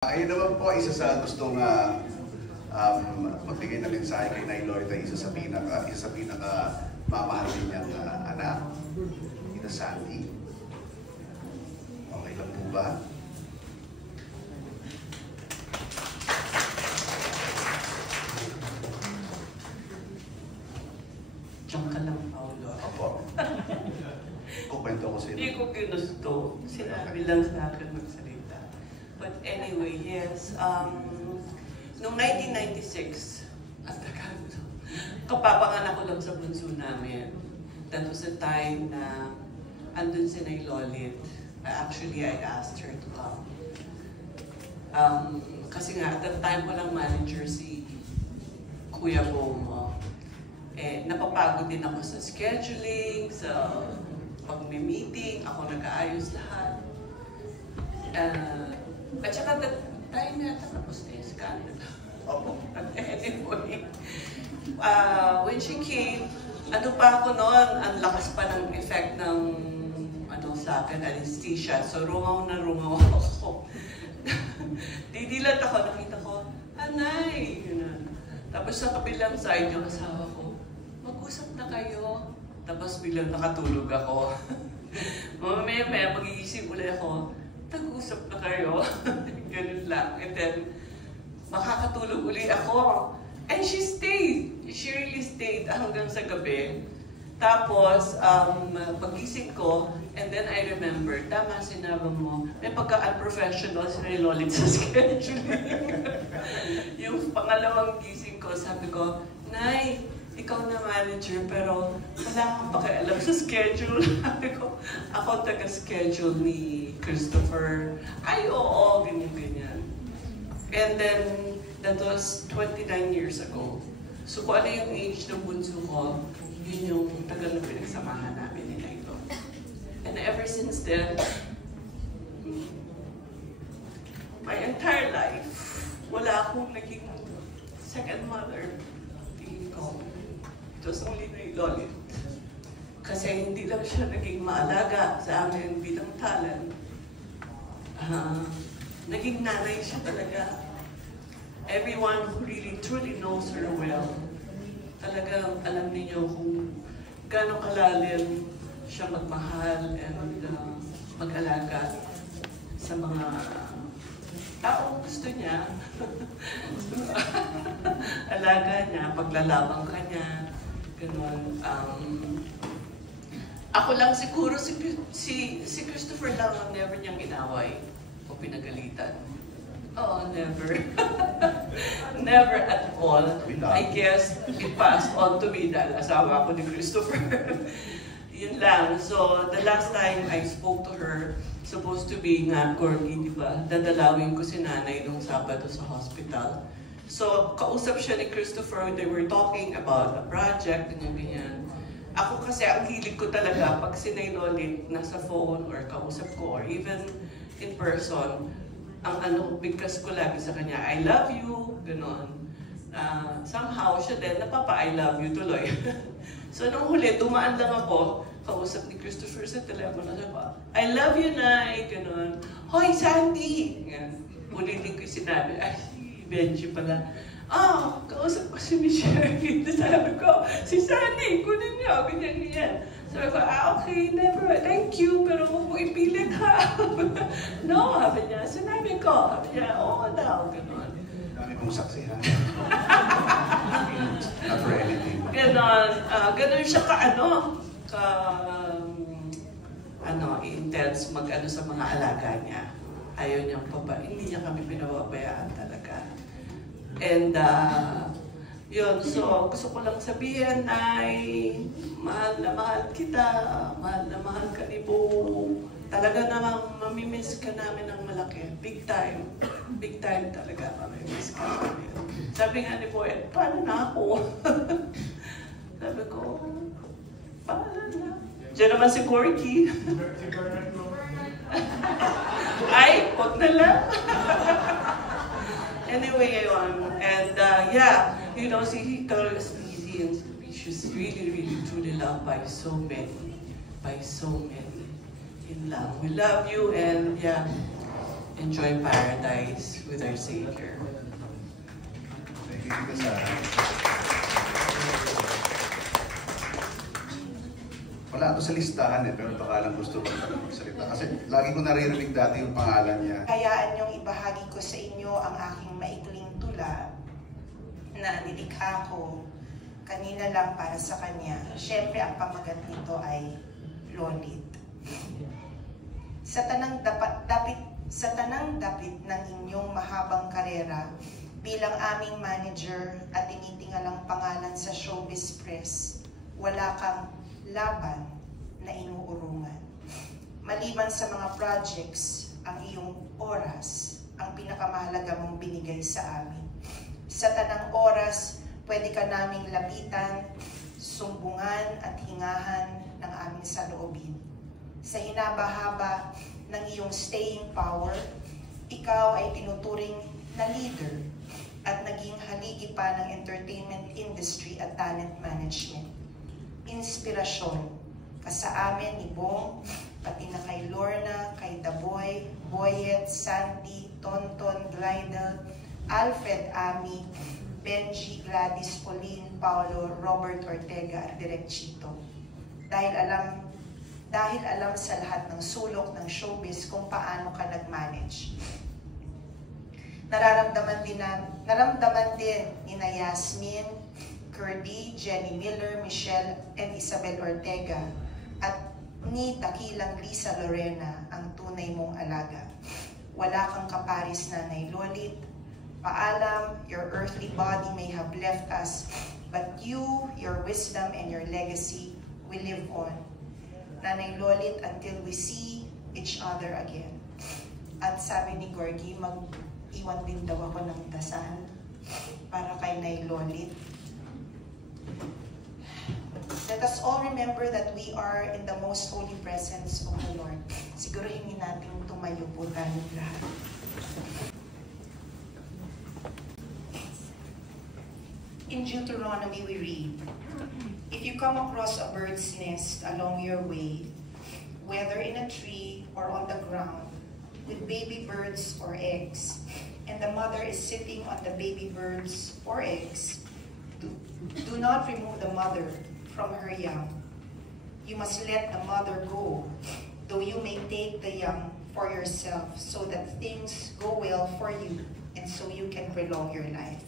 Ayun naman po, isa sa gustong magbigay na mensahe kay Nay Loretta, isa sa pinaka mamahalin niyang anak, Tita Sandy. Okay lang po ba? Diyan ka lang, Paolo. Opo. Kukwento ko sa inyo. Hindi ko ginusto. Sinabi lang sa akin magsalita. But anyway, yes. Noong 1996, at kapapanganak ko lang sa bunso namin. That was the time na andun si Nay Lolit. Actually, I asked her to come. Kasi nga, at that time ko lang manager si Kuya Bomo. Napapagod din ako sa scheduling, sa pag-meeting, ako nag-aayos lahat. At saka that time yata tapos na yung scandal. Anyway, when she came, ano pa ako noon, ang lakas pa ng effect ng sa akin, anesthesia. So rungaw na rungaw ako. Didilat ako, nakita ko, Anay! Tapos sa kabilang side yung asawa ko, mag-usap na kayo. Tapos bilang nakatulog ako. Mamaya magigising ulit ako, tag-usap na kayo. Ganun lang. And then, makakatulog uli ako. And she stayed. She really stayed hanggang sa gabi. Tapos, pagising ko, and then I remember, tama sinabi mo, may pagka-unprofessional si Nay Lolit sa scheduling. Yung pangalawang gising ko, sabi ko, Nay, ikaw na manager, pero wala akong pakialam sa schedule. Ako taga-schedule ni Christopher. Ay, oo, ganyan. And then, that was 29 years ago. So kung ano yung age ng bunso ko, yun yung tagal na pinagsamahan namin nila ito. And ever since then, my entire life, wala akong naging second mother. Tingin ko. It was only Nay Lolit. Kasi hindi lang siya naging maalaga sa amin bilang talent. Naging nanay siya talaga. Everyone who really truly knows her well, talagang alam niyo kung gaano kalalim siya magmahal and mag-alaga sa mga taong gusto niya. Alaga niya, paglalabang ka niya. Ganon. Ako lang siguro, si Christopher lang ang never niyang inaway o pinagalitan. Oh, never. Never at all. I guess it passed on to me dahil asawa ko ni Christopher. Yun lang. So, the last time I spoke to her, supposed to be nga, Corky, di ba? Dadalawin ko si nanay nung Sabado sa hospital. So, kausap siya ni Christopher, they were talking about a project, ganyan. Ako kasi, ang hilig ko talaga, pag si Nay Lolit nasa phone or kausap ko, or even in person, ang bigkas ko lagi sa kanya, I love you, gano'n. Somehow, siya din, napapa-I love you tuloy. So, nung huli, dumaan lang ako, kausap ni Christopher sa telepono, sabi ko, I love you, Nay, gano'n. Hoy, Sandy! Ulitin ko yung sinabi, ay, Benji pala. Kausap ko si Michelle. Sabi ko, si Sandy, kunin niyo, ganyan. Sabi ko, okay, never, thank you, pero huwag mo ipilit ha. No, sabi niya, sinabi ko. Sabi niya, oo daw, gano'n. Dami kong saksi ha. Not for anything. Ganon siya intense sa mga alaga niya. Ayaw niyang hindi niya kami pinababayaan talaga. And, yun, so gusto ko lang sabihin ay mahal na mahal kita, mahal na mahal ka ni Bo. Talaga namang mamimiss ka namin ng malaki. Big time talaga mamimiss ka namin. Sabi nga ni Boy, paano na ako? Sabi ko, paano na? Diyan naman si Corky. Ay, huwag na lang. Anyway, and yeah, si Carol is easy and she's really, really, truly loved by so many. In love. We love you, and yeah, enjoy paradise with our Savior. Thank you, Tita Sara. Wala ito sa listahan pero baka lang gusto ko magsalita. Kasi lagi ko naririnig dati yung pangalan niya. Hayaan niyong ibahagi ko sa inyo ang aking maikling tula na nilikha ko kanina lang para sa kanya. Siyempre, ang pamagat nito ay Lolit. Sa tanang dapit ng inyong mahabang karera bilang aming manager at tinitingalang pangalan sa Showbiz Press, wala kang laban na inuurungan. Maliban sa mga projects, ang iyong oras ang pinakamahalaga mong binigay sa amin. Sa tanang oras, pwede ka naming lapitan, sumbungan at hingahan ng aming saloobin. Sa hinaba-haba ng iyong staying power, ikaw ay tinuturing na leader at naging haligi pa ng entertainment industry at talent management. Inspirasyon ka sa amin ni Bong, pati na kay Lorna, kay Daboy, Boyet, Sandy, Tonton, Glidel, Alfred Ami, Benji, Gladys, Pauline, Paulo, Robert Ortega at Direk Chito. Dahil alam sa lahat ng sulok ng showbiz kung paano ka nag-manage. Naramdaman din ni Yasmin, Curdy, Jenny Miller, Michelle, and Isabel Ortega, at ni Dakilang Lisa Lorena ang tunay mong alaga. Wala kang kaparis, Nanay Lolit. Paalam, your earthly body may have left us, but you, your wisdom, and your legacy will live on. Nanay Lolit, until we see each other again. At sabi ni Gorgie, mag-iwan din daw ako ng dasal para kay Nay Lolit. Let us all remember that we are in the most holy presence of the Lord. Siguro hindi natin tumayo po tayong lahat. In Deuteronomy we read, if you come across a bird's nest along your way, whether in a tree or on the ground, with baby birds or eggs, and the mother is sitting on the baby birds or eggs, do not remove the mother from her young. You must let the mother go, though you may take the young for yourself, so that things go well for you, and so you can prolong your life.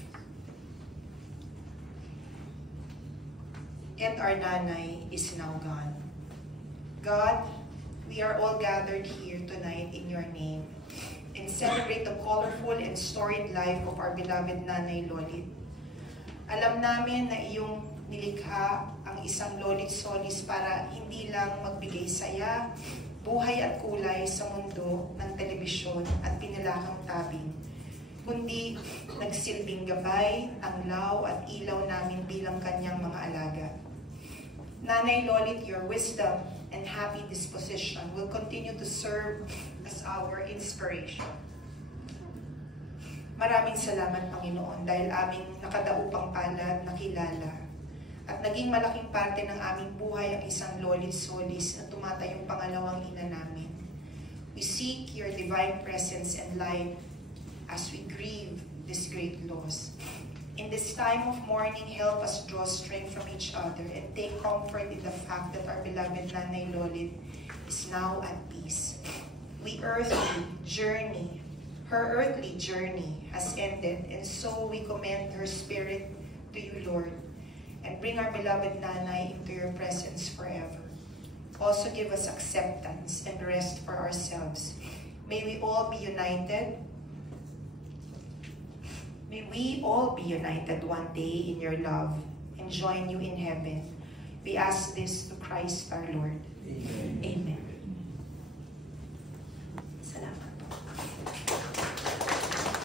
And our nanay is now gone. God, we are all gathered here tonight in your name and celebrate the colorful and storied life of our beloved Nanay Lolit. Alam namin na iyong nilikha ang isang Lolit Solis para hindi lang magbigay saya, buhay at kulay sa mundo ng telebisyon at pinilakang tabing, kundi nagsilbing gabay, tanglaw at ilaw namin bilang kanyang mga alaga. Nanay Lolit, your wisdom and happy disposition will continue to serve as our inspiration. Maraming salamat, Panginoon, dahil aming nakadaupang palad nakilala at naging malaking parte ng aming buhay ang isang Lolit Solis na tumatayong pangalawang ina namin. We seek your divine presence and light as we grieve this great loss. In this time of mourning, help us draw strength from each other and take comfort in the fact that our beloved Nanay Lolit is now at peace. Her earthly journey has ended, and so we commend her spirit to you, Lord, and bring our beloved Nanay into your presence forever. Also give us acceptance and rest for ourselves. May we all be united. May we all be united one day in your love and join you in heaven. We ask this to Christ our Lord. Amen. Amen.